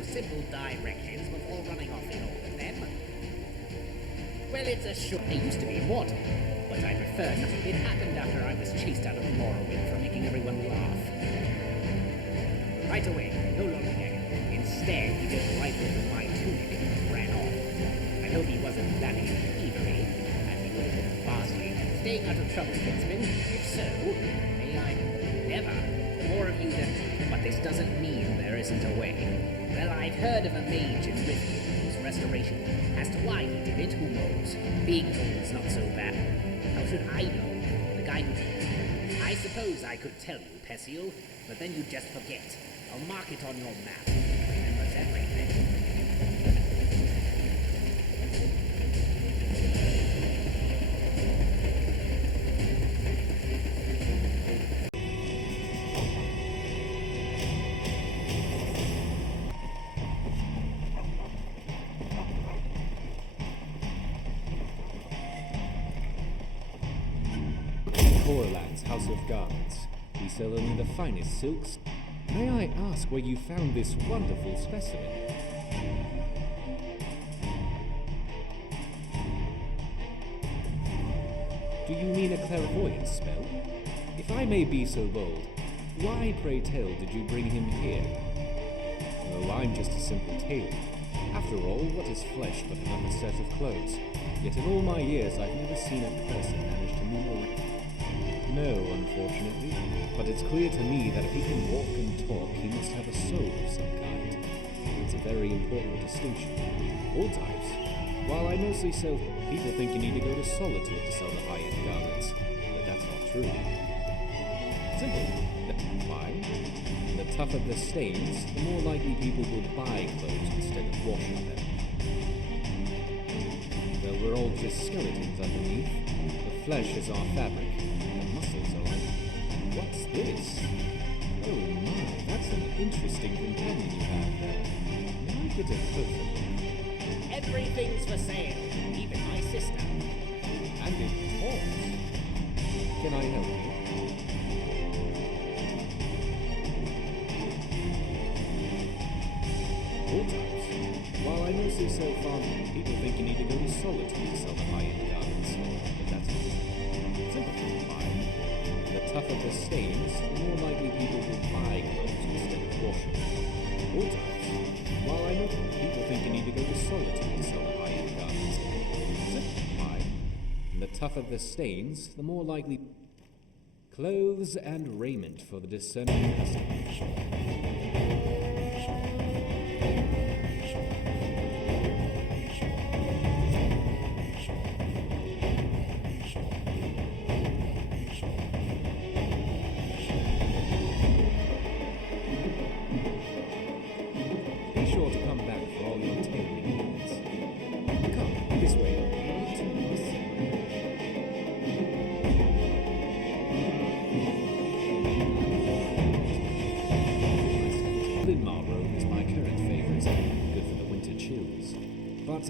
follow simple directions before running off in all of them. Well, it's a short. They used to be immortal, but I prefer nothing. It happened after I was chased out of Morrowind for making everyone laugh. Right away, no longer gagging. Instead, he just rifled with my tunic and ran off. I hope he wasn't planning thievery, and he would have been vastly staying out of trouble, Kinsman. If so, may I never more of you than. But this doesn't mean there isn't a way. Well, I've heard of a mage in Rifte whose restoration. As to why he did it, who knows? Being old's not so bad. How should I know? The guy who... I suppose I could tell you, Pessiel, but then you'd just forget. I'll mark it on your map. Remembers everything. House of Garments. We sell only the finest silks. May I ask where you found this wonderful specimen? Do you mean a clairvoyance spell? If I may be so bold, why, pray tell, did you bring him here? Oh, I'm just a simple tailor. After all, what is flesh but another set of clothes? Yet in all my years I've never seen a person manage to move around. No, unfortunately, but it's clear to me that if he can walk and talk, he must have a soul of some kind. It's a very important distinction. All types. While I mostly sell, people think you need to go to Solitude to sell the high-end garments, but that's not true. Simple. Why? The tougher the stains, the more likely people will buy clothes instead of washing them. Well, we're all just skeletons underneath. The flesh is our fabric. What's this? Oh my, that's an interesting companion you have there. May I get a closer look? Everything's for sale, even my sister. And it talks. Can I help you? All types. While I mostly sell farming, people think you need to go to Solitude to sell the high-end garments. But that's not true. Simplify. The tougher the stains, the more likely people will buy clothes instead of washing them. All types. While I know people think you need to go to Solitude to sell the high-end garments. Simplify. The tougher the stains, the more likely clothes and raiment for the discerning customer.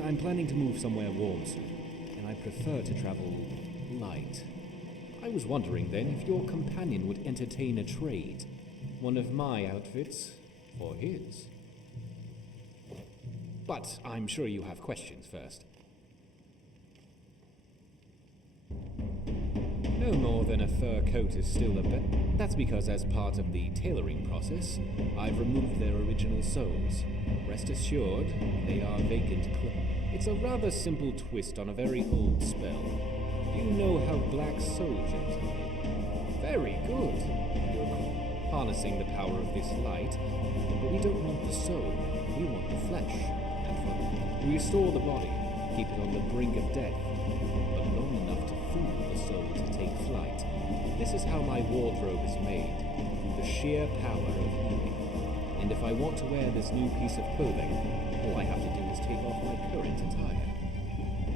I'm planning to move somewhere warm soon, and I prefer to travel light. I was wondering then if your companion would entertain a trade. One of my outfits for his. But I'm sure you have questions first. No more than a fur coat is still a bit. That's because as part of the tailoring process, I've removed their original soles. Rest assured, they are vacant clothes. It's a rather simple twist on a very old spell. Do you know how black soul gems are made? Very good. You're harnessing the power of this light, but we don't want the soul, we want the flesh. And for we restore the body, keep it on the brink of death, but long enough to fool the soul to take flight. This is how my wardrobe is made, through the sheer power of healing. And if I want to wear this new piece of clothing, all I have to do is take off my current attire.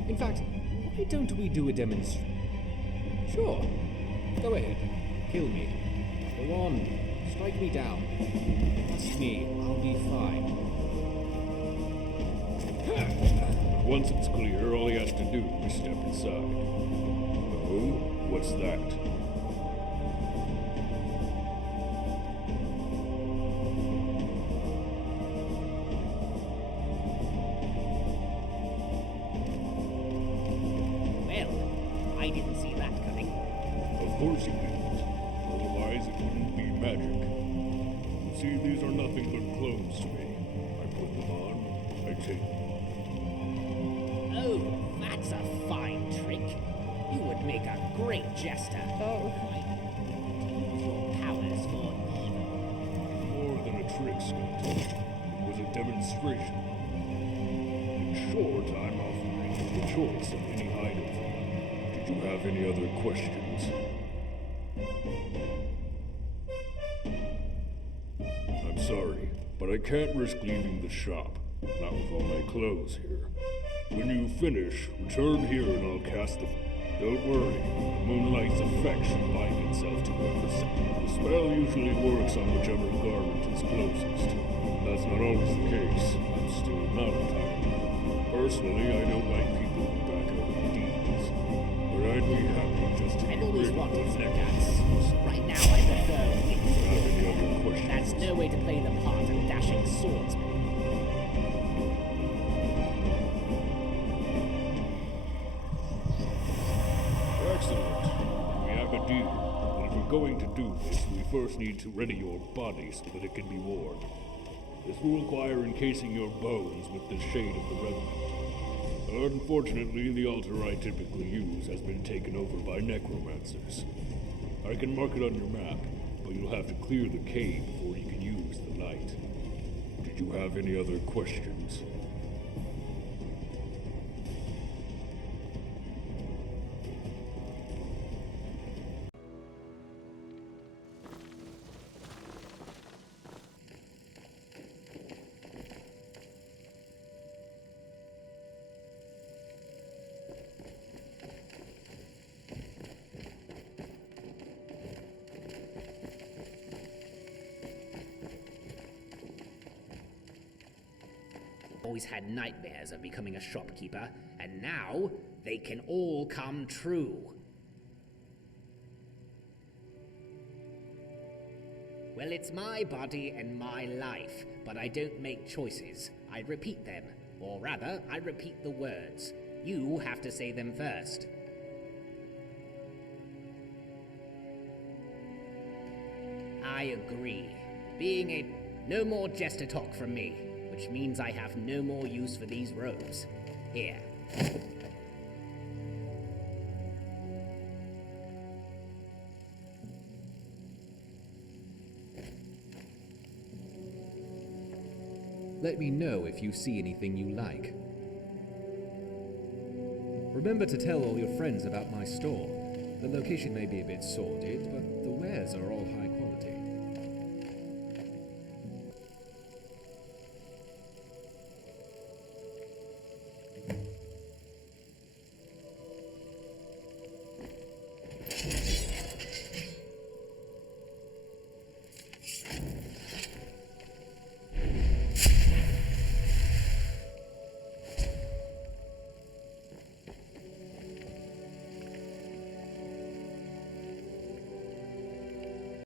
In fact, why don't we do a demonstration? Sure. Go ahead. Kill me. Go on. Strike me down. Trust me, I'll be fine. Once it's clear, all he has to do is step inside. Oh, what's that? course you didn't. Otherwise, it wouldn't be magic. You see, these are nothing but clothes to me. I put them on, I take them. Oh, that's a fine trick. You would make a great jester. Oh, use your powers for evil. More than a trick, Scott. It was a demonstration. In short, I'm offering you the choice of any item. Did you have any other questions? I'm sorry, but I can't risk leaving the shop. Not with all my clothes here. When you finish, return here and I'll cast the... Don't worry, the moonlight's effect should bind itself to it for the spell usually works on whichever garment is closest. That's not always the case. I'm still not entirely. Personally, I don't like people who back out of deeds. But I'd be happy just to... I've always wanted Strokats. Right now I prefer wings. Have any other questions? That's no way to play the part of dashing swordsman. Excellent. We have a deal. But if we're going to do this, we first need to ready your body so that it can be worn. This will require encasing your bones with the shade of the revenant. Unfortunately, the altar I typically use has been taken over by necromancers. I can mark it on your map, but you'll have to clear the cave before you can use the light. Did you have any other questions? Always had nightmares of becoming a shopkeeper, and now they can all come true. Well, it's my body and my life, but I don't make choices. I repeat them. Or rather, I repeat the words. You have to say them first. I agree. Being a... No more jester talk from me. Which means I have no more use for these robes. Here. Let me know if you see anything you like. Remember to tell all your friends about my store. The location may be a bit sordid, but the wares are all high quality.